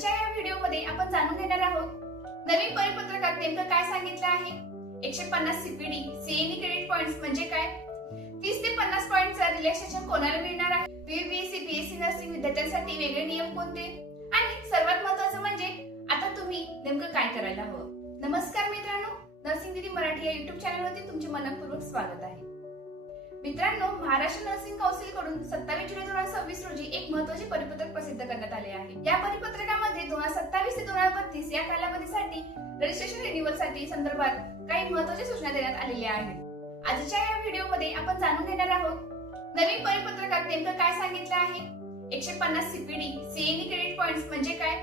आजच्या या व्हिडिओमध्ये आपण जाणून घेणार आहोत नवीन परिपत्रकात नेमकं काय सांगितलं आहे, 150 सीपीडी सीएनई क्रेडिट पॉइंट्स म्हणजे काय, 30 ते 50 पॉइंटचा रिलॅक्सेशन कोणाला मिळणार आहे, बीबीएससी बीएससी नर्सिंग विद्यार्थ्यांसाठी वेगळे नियम कोणते आणि सर्वात महत्त्वाचं म्हणजे आता तुम्ही नेमकं काय करायला हवं। नमस्कार मित्रांनो, नर्सिंग दीदी मराठी या YouTube चॅनलवरती तुमचे मनपूर्वक स्वागत आहे। मित्रांनो, महाराष्ट्र नर्सिंग काउन्सिल कडून 27 जुलै 2026 रोजी एक महत्त्वाचे परिपत्रक प्रसिद्ध करण्यात आले आहे। या परिपत्रकामध्ये 2027 ते 2032 या कालावधीसाठी रजिस्ट्रेशन रिन्यूअलसाठी संदर्भात काही महत्त्वाच्या सूचना देण्यात आलेल्या आहेत। आजच्या या व्हिडिओमध्ये आपण जाणून घेणार आहोत नवीन परिपत्रकात नेमकं काय सांगितलं आहे, 150 सीपीडी सीएनई क्रेडिट पॉइंट्स म्हणजे काय,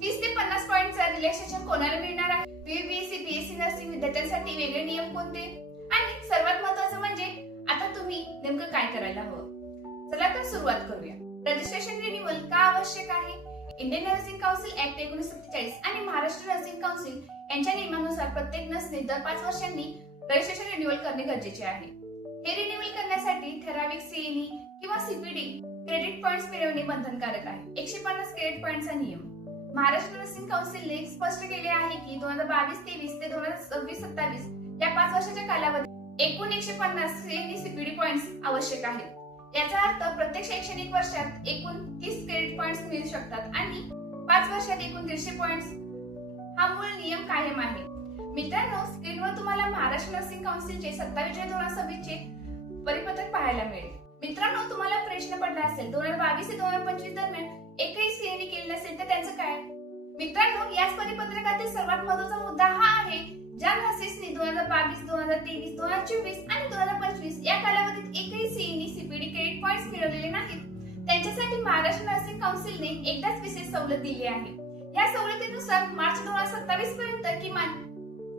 30 ते 50 पॉइंटचा रिलॅक्सेशन कोणाला मिळणार आहे, बीबीएससी बीएससी नर्सिंग विद्यार्थ्यांसाठी वेगळे नियम कोणते आणि सर्वात महत्त्वाचं म्हणजे आता तुम्ही नेमकं काय करायला हवं। चला तर सुरुवात करूया। रजिस्ट्रेशन रिन्यूअल का आवश्यक आहे? इंडियन नर्सिंग काउन्सिल ऍक्ट 1947 आणि महाराष्ट्र नर्सिंग काउन्सिल यांच्या नियमानुसार प्रत्येक नर्सने दर 5 वर्षांनी रजिस्ट्रेशन रिन्यूअल करणे गरजेचे आहे। हे रिन्यूअल करण्यासाठी ठराविक सीएनई किंवा सीपीडी क्रेडिट पॉइंट्स मिळवणे बंधनकारक आहे। 150 क्रेडिट पॉइंटचा नियम महाराष्ट्र नर्सिंग काउन्सिलने स्पष्ट केले आहे की 2022-23 ते 2026-27 या 5 वर्षाच्या कालावधीत एकूण 150 सीएनई सीपीडी पॉइंट्स आवश्यक आहेत। याचा अर्थ प्रत्येक शैक्षणिक वर्षात एकूण 30 क्रेडिट पॉइंट्स मिळू शकतात आणि 5 वर्षात एकूण 150 पॉइंट्स हा मूळ नियम कायम आहे। मित्रांनो, स्क्रीनवर तुम्हाला महाराष्ट्र नर्सिंग काउन्सिलचे 27 जुलै 2026 चे परिपत्रक पाहायला मिळेल। मित्रांनो, तुम्हाला प्रश्न पडला असेल 2022 ते 2025 दरम्यान एकही सीएनई केली नसेल तर त्याचं काय? मित्रांनो, याच परिपत्रकातील सर्वात महत्त्वाचा मुद्दा हा आहे, ज्या नर्सेसनी 2022, 2023, 2024 आणि 2025 या कालावधीत एकही सीएनई सीपीडी क्रेडिट पॉइंट्स मिळवलेले नाहीत, त्यांच्यासाठी महाराष्ट्र नर्सिंग काउन्सिलने एकदाच विशेष सवलत दिली आहे। या सवलतीनुसार मार्च 2027 पर्यंत किमान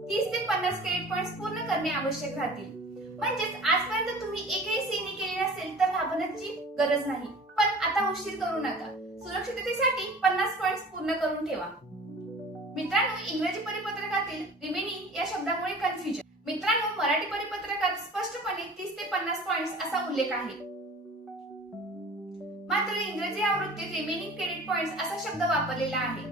30 ते 50 क्रेडिट पॉइंट्स पूर्ण करणे आवश्यक राहतील। म्हणजेच आजपर्यंत तुम्ही एकही सीएनई केली नसेल तर घाबरण्याची गरज नाही, पण आता उशीर करू नका। सुरक्षिततेसाठी 50 पॉइंट्स पूर्ण करून ठेवा। मित्रांनो, इंग्रजी परिपत्रकातील रिमेनिंग या शब्दामुळे कन्फ्युजन। मित्रांनो, मराठी परिपत्रकात स्पष्टपणे 30 ते 50 पॉइंट्स असा उल्लेख आहे, मात्र इंग्रजी आवृत्तीत रिमेनिंग क्रेडिट पॉइंट्स असा शब्द वापरलेला आहे।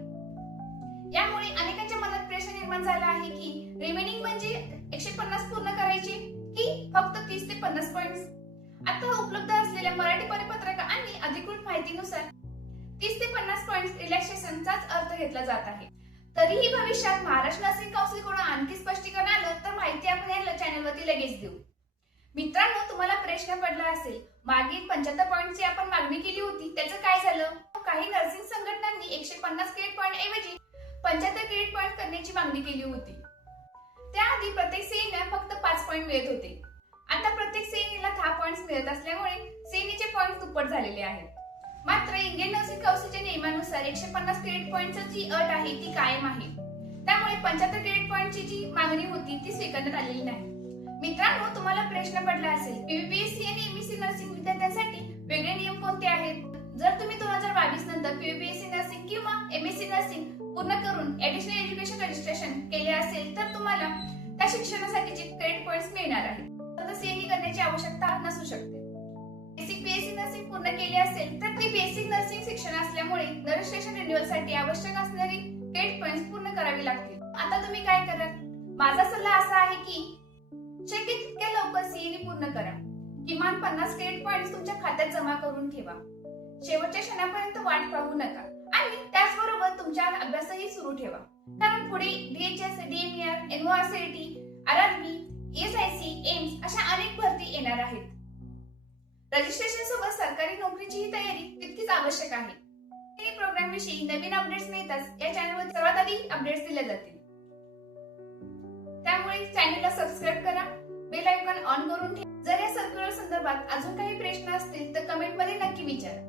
यामुळे अनेकांच्या मनात प्रश्न निर्माण झाला आहे की रिमेनिंग म्हणजे 150 पूर्ण करायचे की फक्त 30 ते 50 पॉइंट्स। आता उपलब्ध असलेल्या मराठी परिपत्रक आणि अधिकृत माहितीनुसार 30 ते 50 पॉइंट्स रिलॅक्सेशनचाच अर्थ घेतला जात आहे। तरीही भविष्यात महाराष्ट्र नर्सिंग काउन्सिल कडून आणखी स्पष्टीकरण आलं तर माहिती आपण या चॅनलवरती लगेच देऊ। मित्रांनो, तुम्हाला प्रश्न पडला असेल मागील 75 पॉइंटची आपण मागणी केली होती, त्याचं काय झालं? काही नर्सिंग संघटनांनी 150 क्रेडिट पॉइंट ऐवजी 75 क्रेडिट पॉइंट करण्याची मागणी केली होती। त्याआधी प्रत्येक सीएनईला फक्त 5 पॉइंट मिळत होते, आता प्रत्येक सीएनईला 10 पॉइंट्स मिळत असल्यामुळे सीएनईचे पॉइंट दुप्पट झालेले आहेत। मात्र इंडियन नर्सिंग काउन्सिलच्या नियमानुसार 150 क्रेडिट पॉइंटची जी अट आहे ती कायम आहे, त्यामुळे 75 क्रेडिट पॉइंटची जी मागणी होती ती स्वीकारण्यात आलेली नाही। मित्रांनो, तुम्हाला प्रश्न पडला असेल बीबीएससी आणि एमएससी नर्सिंग विद्यार्थ्यांसाठी वेगळे नियम कोणते आहेत? जर तुम्ही 2022 नंतर बीबीएससी नर्सिंग किंवा एमएससी नर्सिंग पूर्ण करून ऍडिशनल एज्युकेशन रजिस्ट्रेशन केले असेल तर तुम्हाला त्या शिक्षणासाठीचे क्रेडिट पॉइंट्स मिळणार आहेत, तर सीएनई करण्याची आवश्यकता नसू शकते। बेसिक बीएससी नर्सिंग पूर्ण केली असेल तर ती बेसिक नर्सिंग शिक्षण असल्यामुळे रजिस्ट्रेशन रिन्यूअलसाठी आवश्यक असणारी क्रेडिट पॉइंट्स पूर्ण करावी लागतील। आता तुम्ही काय कराल? माझा सल्ला असा आहे की शक्य तितक्या लवकर सीएनई पूर्ण करा। किमान 50 क्रेडिट पॉइंट्स तुमच्या खात्यात जमा करून ठेवा। शेवटच्या क्षणापर्यंत वाट पाहू नका आणि त्याचबरोबर तुमचा अभ्यासही सुरू ठेवा, कारण पुढे DHS, DMER, एनओआरसीटी, RRB, ESIC, AIIMS अशा अनेक भरती येणार आहेत। रजिस्ट्रेशन सोबत सरकारी नोकरीचीही तयारी तितकीच आवश्यक आहे। सीएनई प्रोग्राम विषयी नवीन अपडेट्स मिळताच या चॅनलवर सर्वात आधी अपडेट्स दिले जातील, त्यामुळे चॅनलला सबस्क्राइब करा, बेल आयकॉन ऑन करून ठेवा। जर या सर्क्युलर संदर्भात अजून काही प्रश्न असतील तर कमेंट मध्ये नक्की विचारा।